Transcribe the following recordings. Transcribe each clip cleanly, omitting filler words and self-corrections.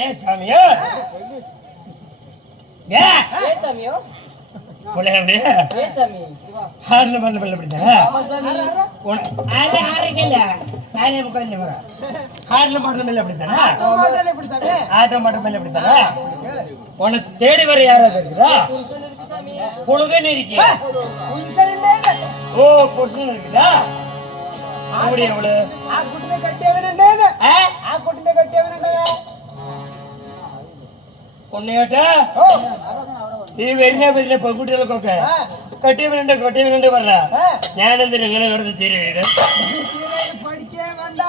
ஏன் சாமியோ ஏன் சாமியோ ஹார்ல மல்ல மல்ல பிடிச்சா ஆமா சாமி ஆல ஹாரக்கல நானே முக்கல்ல வர ஹார்ல மல்ல மல்ல பிடிச்சா ஆட்டோ மல்ல மல்ல பிடிச்சா உன்னை தேடி வர யாராவது இருக்குதா புருஷன் இருக்கு சாமி புழுகன் இருக்கு புருஷன் இல்ல ஓ புருஷன் இருக்குதா அப்படி எவ்வளவு ஆ குட்டிനെ கட்டியவனண்டே ஆ குட்டிനെ கட்டியவனண்டே உன்னையோட்ட നീ വരുന്ന വരുന്ന പെൺകുട്ടികൾക്കൊക്കെ കട്ടിയവനുണ്ട് പറഞ്ഞ ഞാനെന്തിനാ ഇങ്ങനെ കിടന്ന് തീരെ പഠിക്കേ വേണ്ട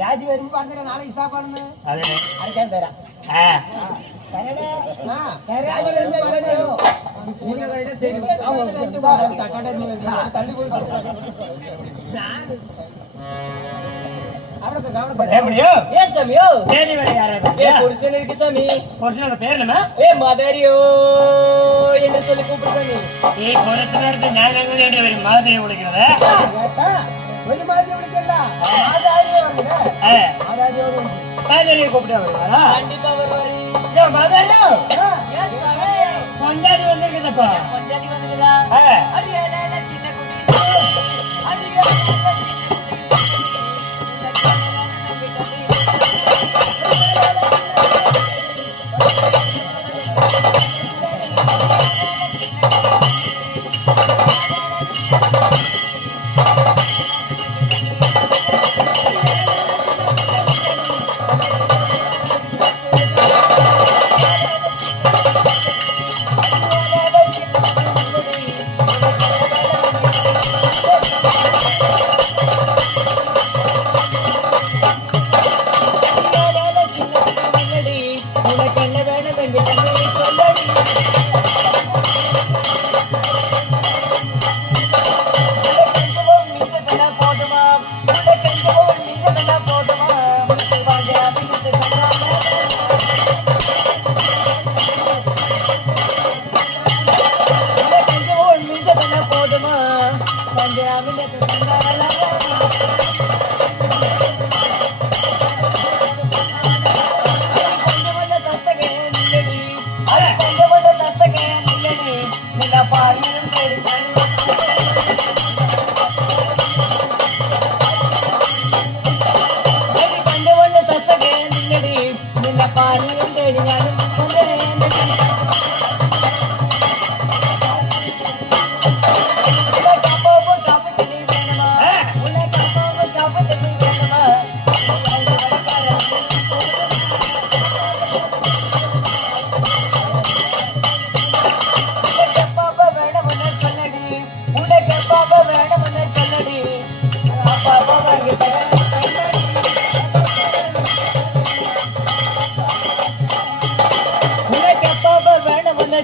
രാജി വരുമ്പോ പറഞ്ഞ നാളെ ഇസാപ്പാണെന്ന് അതെ അയക്കാൻ തരാം புருஷன் இருக்கு சாமி புருஷனோட பேர் என்ன மதரியோ என்று சொல்லி கூப்பிட்டு சாமி கொஞ்ச நேரத்துக்கு நான் எங்க வரும் மாதிரி விളിக்கிறத ஒரு மாதிரி விളിക്കണ്ട மாதிரி கூப்பிட்டு வருவாரா கண்டிப்பா வருவாரு மதரியோ பொஞ்சாதி வந்திருக்குதப்பா பொஞ்சாதி வந்துக்குதா அது ஏல சின்ன குட்டி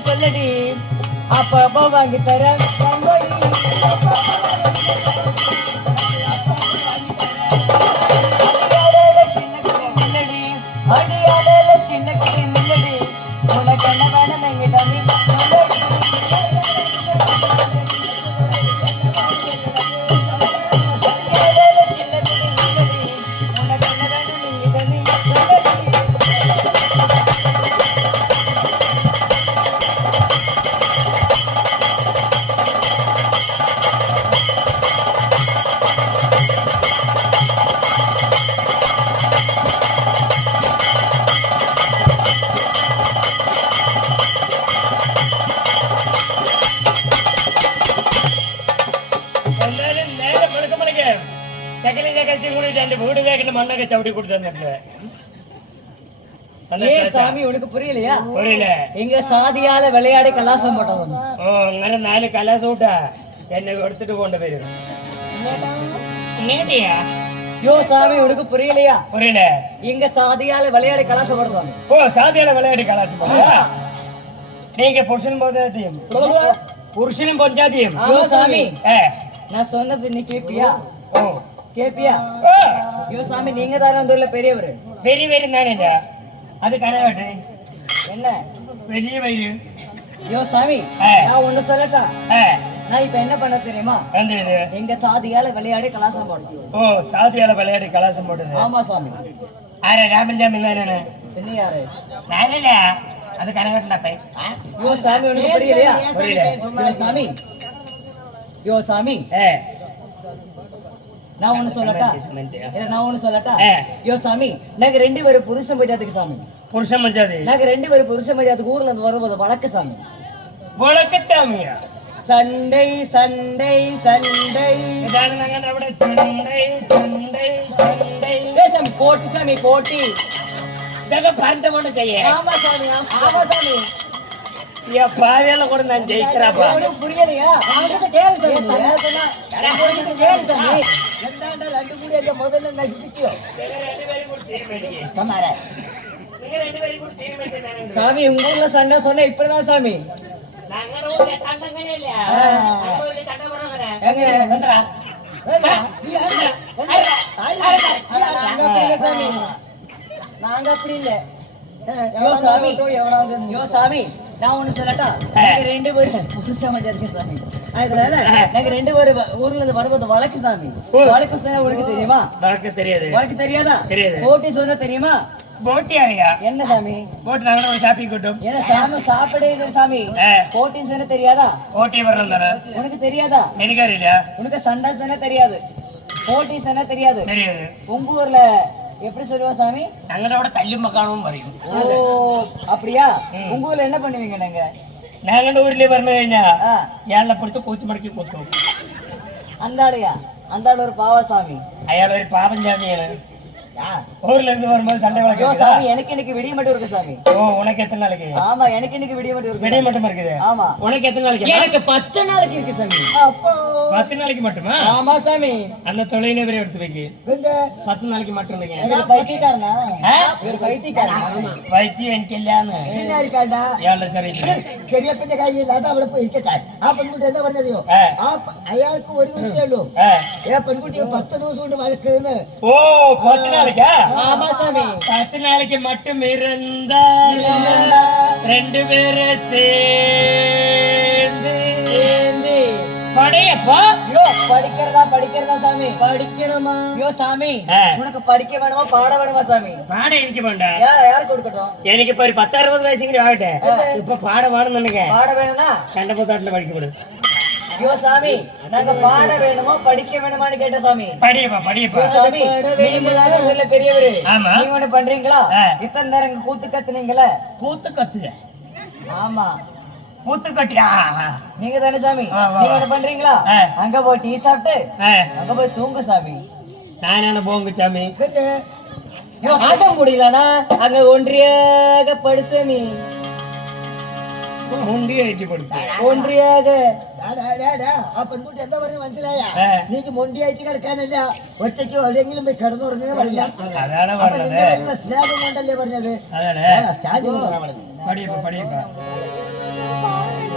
சொல்லடி அப்ப வாங்கி தரேன் சின்ன கிளி மில்லடி உனக்கு என்ன வேணும் எங்கிட்ட சவுடி கொடுத்து சாமி உனக்கு புரியலையா புரியல எங்க சாதியால விளையாடி கலாசம் போட்டவன் ஓ അങ്ങനെ 4 கலாசம் விட்டா என்ன எடுத்துட்டு கொண்டு போயிரு நேடியா யோ சாமி உனக்கு புரியலையா புரியல எங்க சாதியால விளையாடி கலாசம் போட்டவன் ஓ சாதியால விளையாடி கலாசம் போட்டா நீங்க புருஷனும் பொஞ்சாதியும் யோ சாமி நான் சொன்னது நீ கேப்பியா ஓ கேப்பியா யோ சாமி நீங்க தான வந்துள்ள பெரியவர் பெரியவர் நானே அது கனவாட்டு என்ன பெரிய வயிறு யோ சாமி நான் ஒண்ணு சொல்லட்டா நான் இப்ப என்ன பண்ண தெரியுமா எங்க சாதியால விளையாடி கலாசம் போடுது ஓ சாதியால விளையாடி கலாசம் போடுது ஆமா சாமி அரே ராமன் ஜாமி நானே என்ன யாரு நானில்ல அது கனகட்டா பை யோ சாமி உனக்கு புரியலையா யோ சாமி யோ சாமி நான் ஒண்ணு சொல்லட்டா இல்ல நான் ஒண்ணு சொல்லட்டா யோ சாமி நாங்க 2 பேரும் புருஷன் பஞ்சாயத்துக்கு சாமி புருஷன் பஞ்சாயத்து நாங்க 2 பேரும் புருஷன் பஞ்சாயத்துக்கு ஊர்ல இருந்து வரும்போது வழக்கு சாமி வழக்கு சாமியா சண்டை சண்டை சண்டை சாமி போட்டி சாமி போட்டி பறந்த கொண்டு செய்ய ஆமா சாமி ஆமா சாமி பாதையில கூட நான் ஜெயிக்கிறப்பா புரியலையா முதல்ல சாமி உங்க ஊர்ல சண்டை சொன்ன இப்படிதான் சாமி நாங்க அப்படி இல்ல யோ சாமி நான் ஒண்ணு சொல்லட்டா நாங்க 2 பேரும் புதுசா மஜாருக்கு சாமி அதனால நாங்க 2 பேரும் ஊர்ல இருந்து வரும்போது வழக்கு சாமி வழக்கு சொன்னா உனக்கு தெரியுமா வழக்கு தெரியாது வழக்கு தெரியாதா தெரியாது போட்டி சொன்னா தெரியுமா போட்டி அறியா என்ன சாமி போட்டி நாங்க ஷாப்பிங் கூட்டம் என்ன சாமி சாப்பிடுறது சாமி போட்டின்னு சொன்னா தெரியாதா போட்டி வரலாம் தானே உனக்கு தெரியாதா எனக்கு அறியில உனக்கு சண்டை சொன்னா தெரியாது போட்டி சொன்னா தெரியாது தெரியாது உங்க ஊர்ல எப்படி சொல்லுவா சாமி நாங்களோட தள்ளி மக்கானமும் வரையும் ஓ அப்படியா உங்க ஊர்ல என்ன பண்ணுவீங்க நீங்க நாங்க ஊர்லயே வரணும் ஏழை பிடிச்ச கூச்சி மடக்கி கூத்தும் அந்த ஆளையா அந்த ஆள் ஒரு பாவ சாமி அயாள் ஒரு பாவம் சாமி ஊர்ல இருந்து வரும்போது சண்டை வழக்கு சாமி எனக்கு இன்னைக்கு விடிய மட்டும் இருக்கு சாமி ஓ உனக்கு எத்தனை நாளைக்கு ஆமா எனக்கு இன்னைக்கு விடிய மட்டும் இருக்கு விடிய மட்டும் இருக்குது ஆமா உனக்கு எத்தனை நாளைக்கு எனக்கு 10 நாளைக்கு இருக்கு சாமி 10 நாளைக்கு மட்டுமா ஆமா சாமி அந்த தொலைனை வரை எடுத்து வைக்க 10 நாளைக்கு மட்டும் பைத்தியக்காரனா ஒரு பைத்தியக்காரனா வைத்தியம் எனக்கு இல்லையான்னு என்ன இருக்காண்டா ஏழை சரி ചെറിയ പെണ്ണിന്റെ കാര്യമില്ല അത് അവിടെ പോയി ഇരിക്കട്ടെ ആ പെൺകുട്ടി എന്താ പറഞ്ഞതോ അയാൾക്ക് ഒരു കുട്ടിയേ ഉള്ളൂ പെൺകുട്ടി 10 ദിവസം കൊണ്ട് വഴക്കുന്നു ഓ 10 நாளைக்கா ஆமா சாமி 10 நாளைக்கு மட்டும் இருந்தா 2 பேரும் சேர்ந்து படையப்பா யோ படிக்கிறதா சாமி படிக்கணுமா யோ சாமி உனக்கு படிக்க வேணுமா பாட வேணுமா சாமி பாட எனக்கு வேண்டாம் யாருக்கு கொடுக்கட்டும் எனக்கு இப்ப 10-60 வயசுக்கு ஆகட்டேன் இப்ப பாட வேணும்னு நினைக்கிறேன் பாட வேணும்னா கண்டபத்தாட்டுல படிக்க விடு யோ சாமி நாங்க பாட வேணுமா படிக்க வேணுமான்னு கேட்ட சாமி படியப்பா சாமி நீங்க பெரியவரு ஆமா நீங்க ஒண்ணு பண்றீங்களா இத்தனை நேரம் கூத்து கத்துனீங்களே கூத்து கத்துங்க ஆமா கூத்து கட்டியா நீங்க தானே சாமி நீங்க ஒண்ணு பண்றீங்களா அங்க போய் டீ சாப்பிட்டு அங்க போய் தூங்கு சாமி நானே போங்க சாமி ஆட முடியலனா அங்க ஒன்றியாக படுச நீ ഒൻട്രിയാകെ ആ പെൺകുട്ടി എന്താ പറഞ്ഞ മനസ്സിലായ നീക്ക് മൊണ്ടിയായിട്ട് കിടക്കാനല്ല ഒറ്റയ്ക്ക് എവിടെയെങ്കിലും പോയി കിടന്നുറങ്ങുക പാടില്ല അപ്പൊ നിന്റെ സ്നേഹം കൊണ്ടല്ലേ പറഞ്ഞത് സ്റ്റാൻഡ്